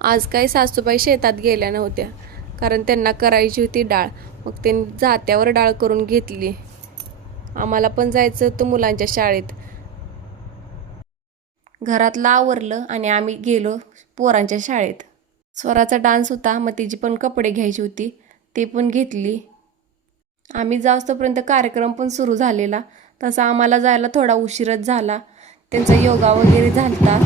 आज काही सासूबाई शेतात गेल्या नव्हत्या, कारण त्यांना करायची होती डाळ. मग त्यांनी जात्यावर डाळ करून घेतली. आम्हाला पण जायचं होतं मुलांच्या शाळेत. घरातलं आवरलं आणि आम्ही गेलो पोरांच्या शाळेत. स्वराचा डान्स होता, मग तिची पण कपडे घ्यायची होती, ते पण घेतली. आम्ही जाऊस्तोपर्यंत कार्यक्रम पण सुरू झालेला. तसा आम्हाला जायला थोडा उशीरच झाला. त्यांचा योगा वगैरे झालता.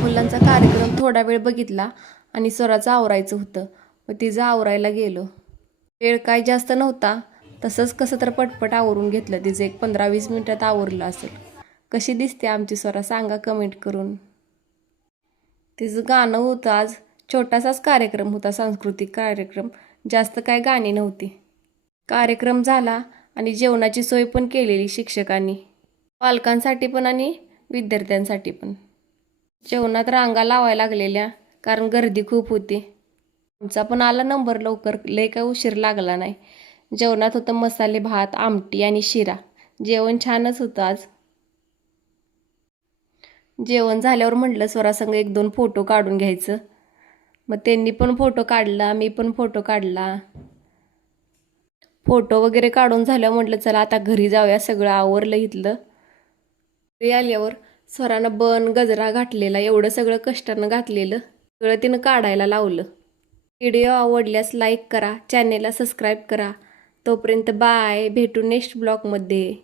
मुलांचा कार्यक्रम थोडा वेळ बघितला आणि स्वराचं आवरायचं होतं, मग तिचं आवरायला गेलो. वेळ काय जास्त नव्हता, तसंच कसं तर पटपट आवरून घेतलं. तिचं एक 15-20 मिनिटात आवरलं असेल. कशी दिसते आमची स्वरा सांगा कमेंट करून. तिचं गाणं होतं आज. छोटासाच कार्यक्रम होता, सांस्कृतिक कार्यक्रम. जास्त काय गाणी नव्हती. कार्यक्रम झाला आणि जेवणाची सोय पण केलेली शिक्षकांनी, पालकांसाठी पण आणि विद्यार्थ्यांसाठी पण. जेवणात रांगा लावायला लागलेल्या, कारण गर्दी खूप होती. आमचा पण आला नंबर लवकर, लय काय उशीर लागला नाही. जेवणात होतं मसाले भात, आमटी आणि शिरा. जेवण छानच होतं आज. जेवण झाल्यावर म्हटलं स्वरासंग 1-2 फोटो काढून घ्यायचं. मग त्यांनी पण फोटो काढला, मी पण फोटो काढला. फोटो वगैरे काढून झाल्यावर म्हटलं चला आता घरी जाऊया, सगळं आवरलं इथलं. घरी आल्यावर स्वरानं बन गजरा घातलेला, एवढं सगळं कष्टानं घातलेलं सगळं तिनं काढायला लावलं. व्हिडिओ आवडल्यास लाईक करा, चॅनेलला सबस्क्राईब करा. तोपर्यंत बाय, भेटू नेक्स्ट ब्लॉगमध्ये.